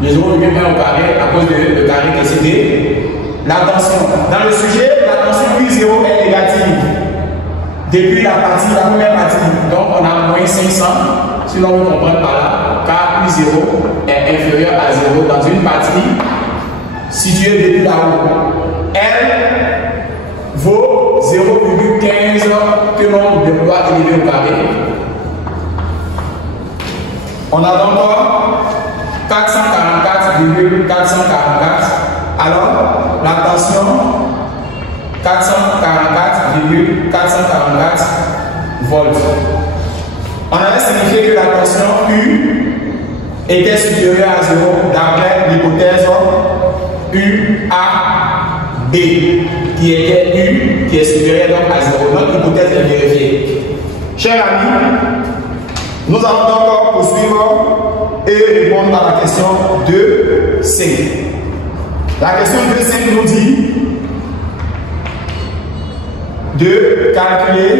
le 0,1 au carré à cause de le carré qui est cédé. La tension. Dans le sujet, la tension U0 est négative. Depuis la première partie, donc on a moins 500, sinon on comprend par là, car U0 est inférieur à 0 dans une partie située depuis là-haut. L vaut 0,15 que l'on doit élever au carré. On a donc 444,444. Alors, la tension 444,444 volts. On avait signifié que la tension U était supérieure à 0 d'après l'hypothèse UAB, qui était U qui est supérieure donc à 0. Notre hypothèse est vérifiée. Chers amis, nous allons donc poursuivre et répondre à la question 2.5. La question 2.5 nous dit de calculer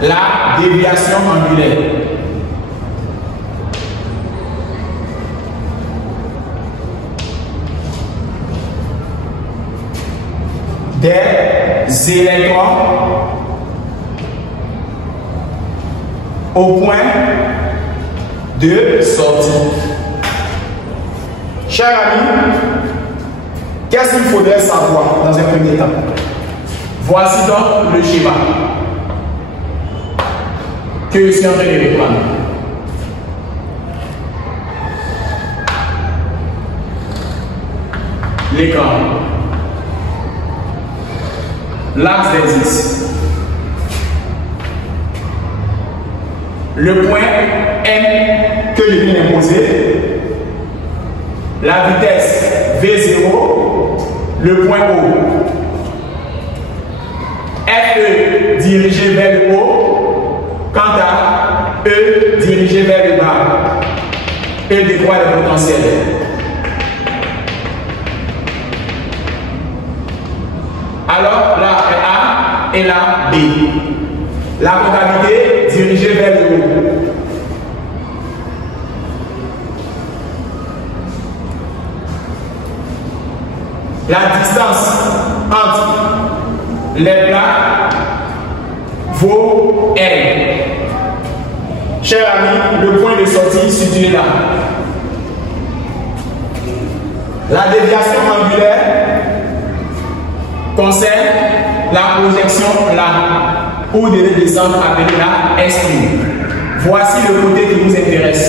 la déviation angulaire. Des électrons au point de sortie. Chers amis, qu'est-ce qu'il faudrait savoir dans un premier temps? Voici donc le schéma que je suis en train de reprendre. L'écran, l'axe des X, le point M que je viens d'imposer, la vitesse V0, le point O, FE dirigé vers le haut, quant à E dirigé vers le bas, E décroît le potentiel. Alors là A et là B. La potentialité dirigée vers le haut. La distance entre les plaques vaut L. Chers amis, le point de sortie situé là. La déviation angulaire concerne la projection là, ou de la descente appelée la S'. Voici le côté qui nous intéresse.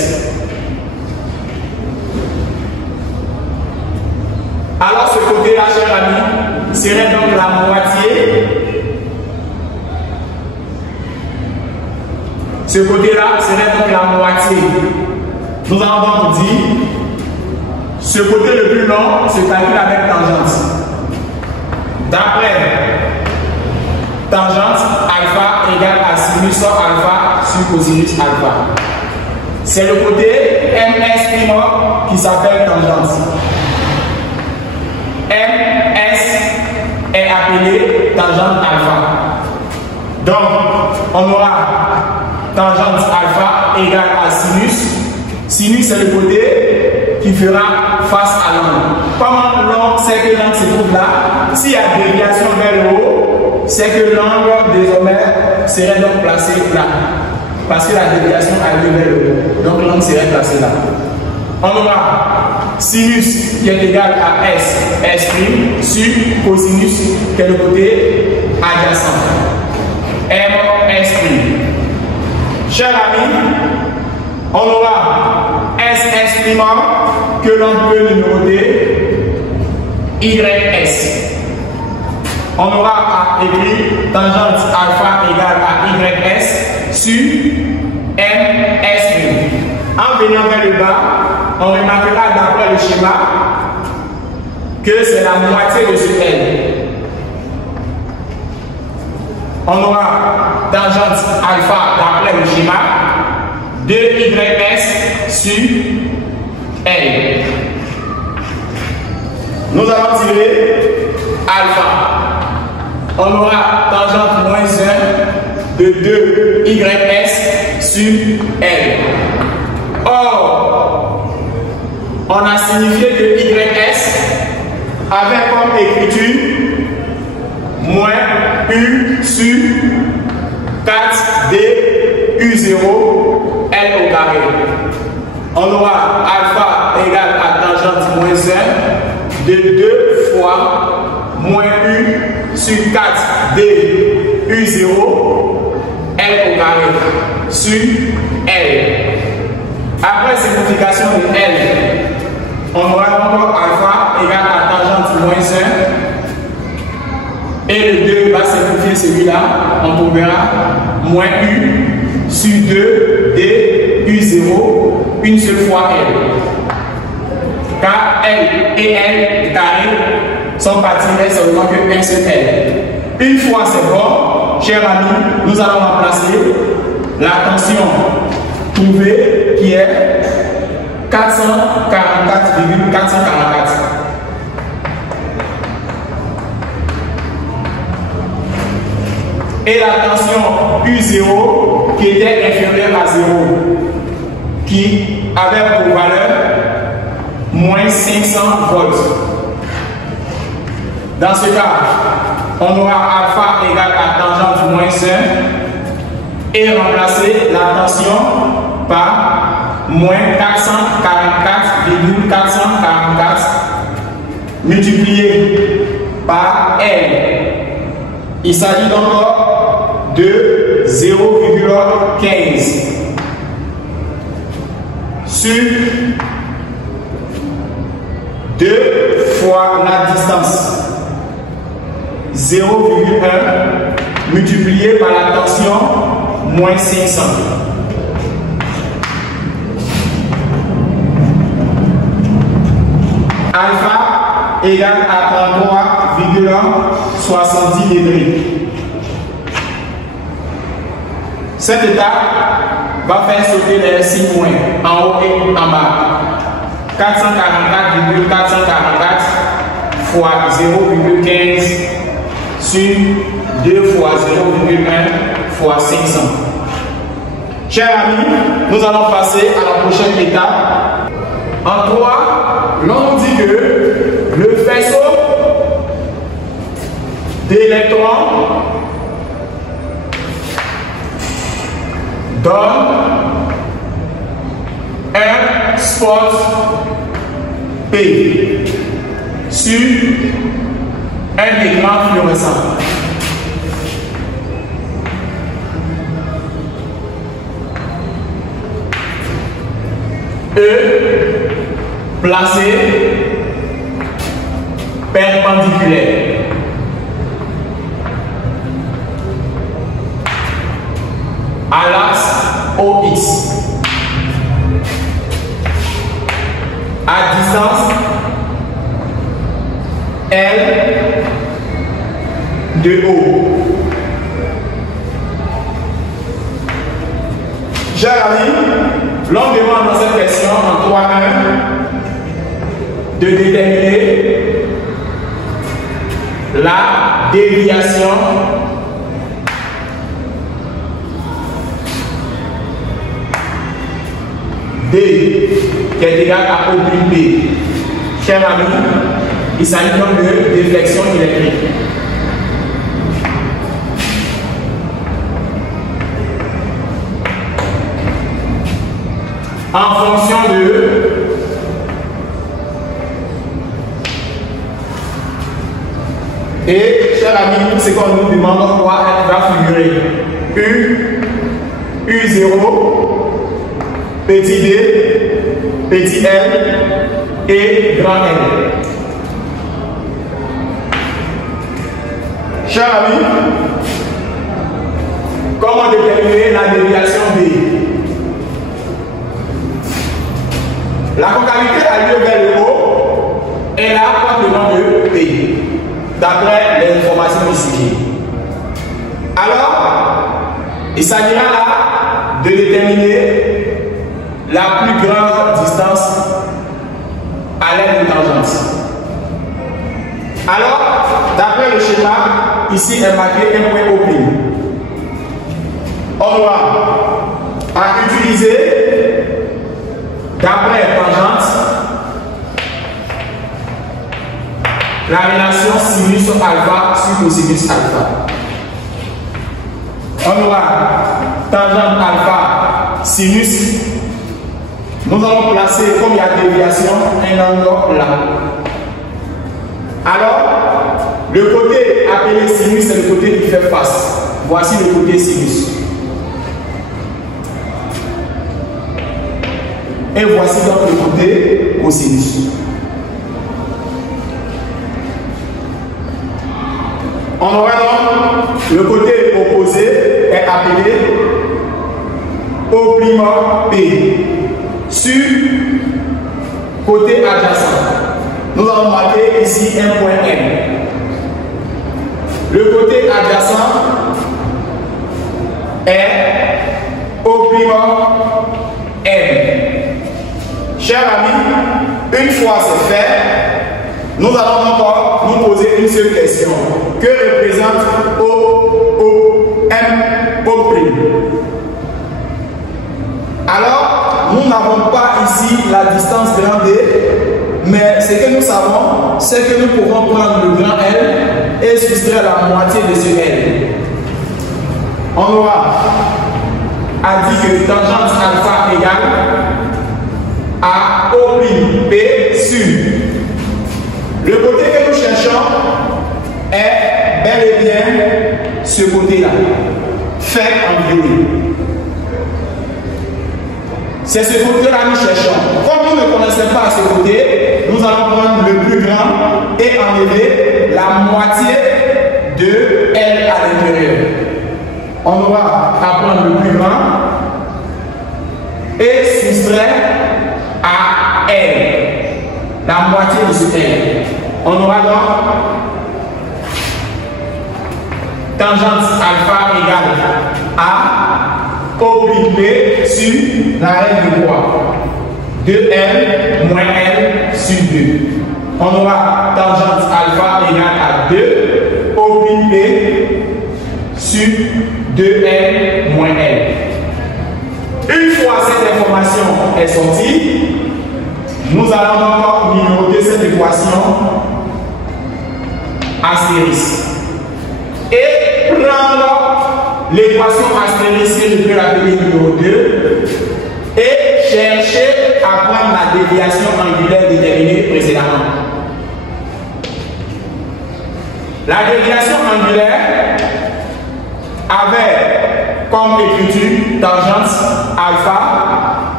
Alors ce côté-là, chers amis, serait donc la moitié. Ce côté-là serait donc la moitié. Nous allons donc dire, ce côté le plus long se calcule avec tangente. D'après tangente, alpha égale à sinus alpha sur cosinus alpha. C'est le côté MS' qui s'appelle tangente. MS est appelé tangente alpha. Donc, on aura tangente alpha égale à sinus. Sinus, c'est le côté qui fera face à l'angle. Comme l'angle, c'est que l'angle se trouve là. S'il y a déviation vers le haut, c'est que l'angle désormais serait donc placé là. Parce que la déviation a lieu vers le haut. Donc l'angle serait placé là. On aura sinus qui est égal à S' sur cosinus qui est le côté adjacent. MS'. Chers amis, on aura S priment que l'on peut numéroter YS. On aura à écrire tangente alpha égale à YS sur MS'. En venant vers le bas, on remarquera d'après le schéma que c'est la moitié de ce L. On aura tangente alpha d'après le schéma de YS sur L. Nous allons tirer alpha. On aura tangente moins 1 de 2YS sur L. Or, on a signifié que YS avait comme écriture moins U sur 4D U0 L au carré. On aura alpha égale à tangente moins 1 de 2 fois moins U sur 4D U0 L au carré sur L. Après simplification de L, on aura encore alpha égale à tangente moins 1. Et le 2 va simplifier celui-là. On trouvera moins U sur 2D U0 une seule fois L. Car L et L carré sont partis seulement qu'un seul L. Une fois c'est bon, chers amis, nous allons remplacer la tension trouvée qui est 444,444. Et la tension U0 qui était inférieure à 0, qui avait pour valeur moins 500 volts. Dans ce cas, on aura alpha égale à tangente moins 1 et remplacer la tension par moins 444,444 multiplié par L. Il s'agit donc de 0,15 sur 2 fois la distance 0,1 multiplié par la tension moins 500. Alpha égale à 33,70 degrés. Cette étape va faire sauter les 6 points en haut et en bas. 444,444 fois 0,15 sur 2 fois 0,1 fois 500. Chers amis, nous allons passer à la prochaine étape. En 3, l'on dit que le faisceau d'électrons donne un spot P sur un écran fluorescent. E placé perpendiculaire. À l'axe OX. À distance L de haut. Chers amis, l'on demande dans cette question en 3.1 de déterminer la déviation D qui est égal à oblique B. Chers amis, il s'agit donc de déflexion électrique. En fonction de et chers amis, ce qu'on nous demande, quoi va figurer U U0, petit d, petit l et grand L. Chers amis, comment déterminer la déviation B? La concavité a lieu vers le haut et là porte le nom de P, d'après les informations ici. Alors, il s'agira là de déterminer la plus grande distance à l'aide de tangente. Alors, d'après le schéma, ici est marqué un point OP. On va utiliser, d'après tangente, la relation sinus alpha sur cosinus alpha. On aura tangente alpha sinus. Nous allons placer, comme il y a déviation, un angle là. Alors, le côté appelé sinus, c'est le côté qui fait face. Voici le côté sinus. Et voici donc le côté cosinus. On aura donc le côté opposé est appelé O'P sur côté adjacent. Nous allons marquer ici un point M. Le côté adjacent est O'M. Chers amis, une fois c'est fait, nous allons encore nous poser une seule question. Que représente OM O'? Alors, nous n'avons pas ici la distance grand D, mais ce que nous savons, c'est que nous pourrons prendre le grand L et soustraire la moitié de ce L. On aura dit que tangente alpha égale à O'P sur le côté que nous cherchons est bel et bien ce côté-là, fait en violet. C'est ce côté-là que nous cherchons. Comme nous ne connaissons pas ce côté, nous allons prendre le plus grand et enlever la moitié de L à l'intérieur. On aura à prendre le plus grand et soustraire à L, la moitié de ce L. On aura donc tangente alpha égale à O'P sur la règle de quoi? 2L moins L sur 2. On aura tangente alpha égale à 2 O'P sur 2L moins L. Une fois cette information est sortie, nous allons encore numéroter cette équation astérisque et prendre l'équation astérisque que je peux l'appeler numéro 2 et chercher à prendre la déviation angulaire déterminée précédemment. La déviation angulaire avait comme écriture tangente alpha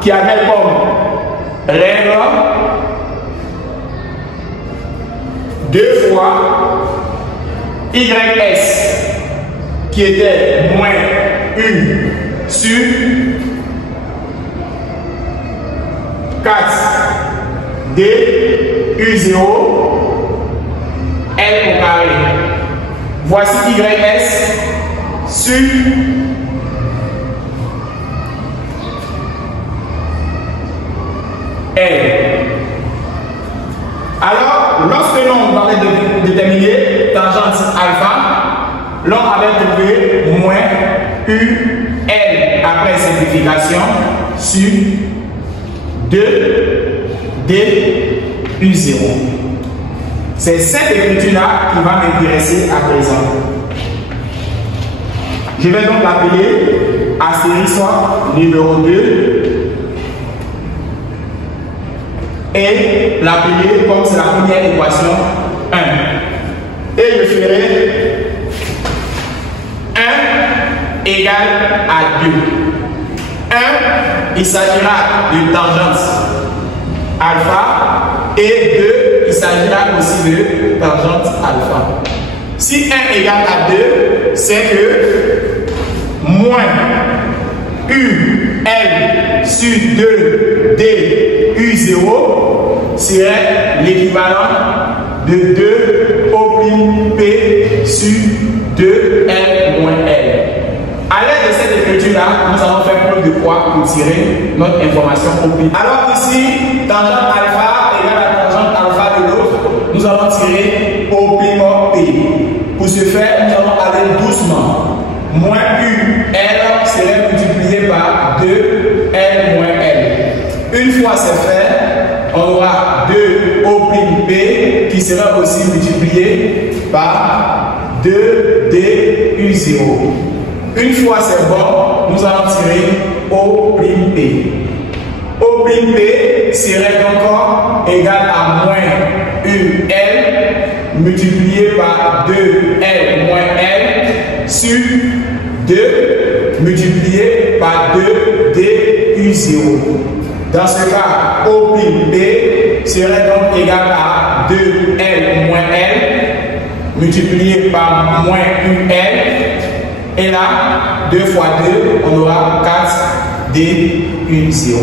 qui avait comme règle 2 fois YS qui était moins 1 sur 4 D U0 L au carré. Voici YS sur L. Alors, lorsque l'on parlait de déterminer tangente alpha, l'on avait trouvé moins UL après simplification sur 2 D U0. C'est cette écriture-là qui va m'intéresser à présent. Je vais donc l'appeler astérisque numéro 2 et l'appeler comme c'est la première équation 1. Et je ferai 1 égale à 2. 1, il s'agira d'une tangente alpha. Et 2, il s'agira aussi de tangente alpha. Si 1 égale à 2, c'est que moins UL sur 2D U0 serait l'équivalent de 2 O' P sur 2L moins L. À l'aide de cette écriture-là, nous allons faire preuve de quoi pour tirer notre information O'. Alors ici, tangente alpha égale à tangente alpha de l'autre, nous allons tirer O' P. Pour ce faire, nous allons aller doucement. Moins UL serait multiplié par 2L moins L. Une fois c'est fait, on aura 2 O' P qui sera aussi multiplié par 2D U0. Une fois c'est bon, nous allons tirer O'. O' P serait donc égal à moins UL multiplié par 2L moins L sur 2 multiplié par 2D U0. Dans ce cas, O' P serait donc égal à 2L moins L multiplié par moins UL. Et là, 2 fois 2, on aura 4D U0.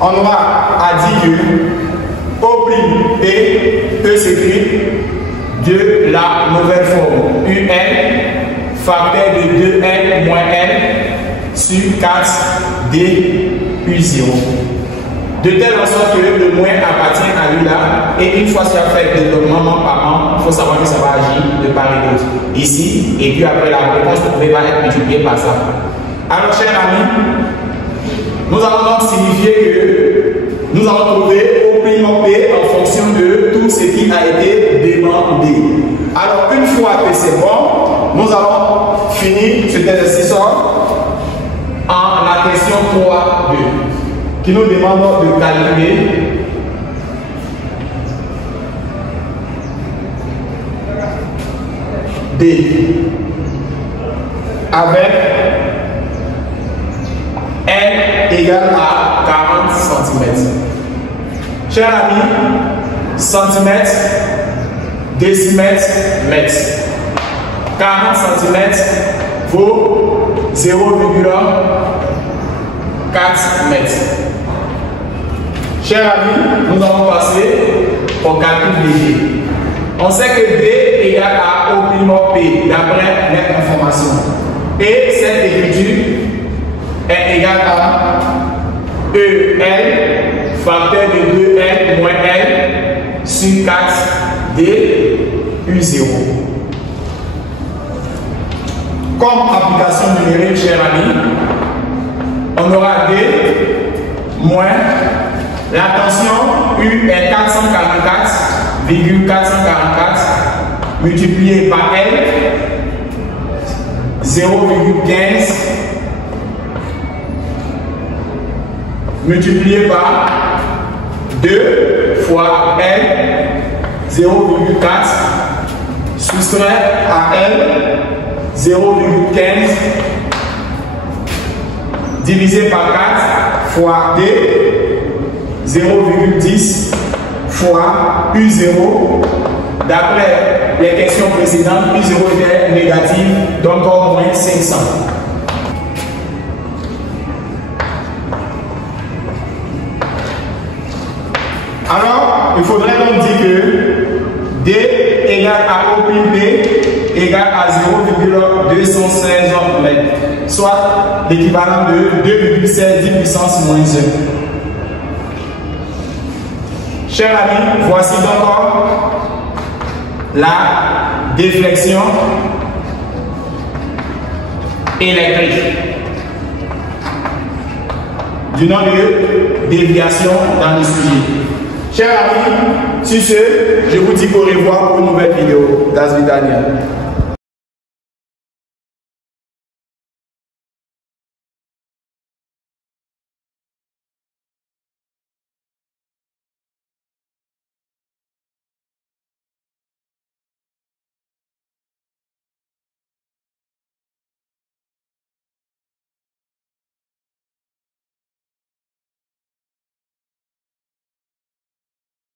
On aura dit que O' P peut s'écrire de la nouvelle forme UL facteur de 2L moins L sur 4D U0. De telle sorte que le moins appartient à lui là, et une fois que ça fait le développement par an, il faut savoir que ça va agir de part et d'autre. Ici, et puis après la réponse ne pouvait pas être multipliée par ça. Alors, chers amis, nous allons donc signifier que nous allons trouver O' P en fonction de tout ce qui a été demandé. Alors, une fois que c'est bon, nous allons finir cet exercice en la question 3.2 qui nous demande de calculer D avec L égale à 40 cm. Chers amis, centimètres, décimètres, mètres. 40 cm vaut 0,4 mètres. Chers amis, nous allons passer au calcul léger. On sait que D égale à O' P d'après les informations. Et cette écriture est égale à EL facteur de 2L moins L sur 4D U0. Comme application numérique, chers amis, on aura D moins la tension U est 444,444 multiplié par L 0,15 multiplié par 2 fois L 0,4 soustrait à L 0,15 divisé par 4 fois D 0,10 fois U0. D'après les questions précédentes, U0 était négatif, donc au moins 500. Alors, il faudrait donc dire que D égale à O' P égale à 0,216 mètres, soit l'équivalent de 2,16 10 puissance moins 1. Chers amis, voici donc la déflexion électrique du nom de déviation dans le sujet. Chers amis, sur ce, je vous dis au revoir pour une nouvelle vidéo. Das Vidania.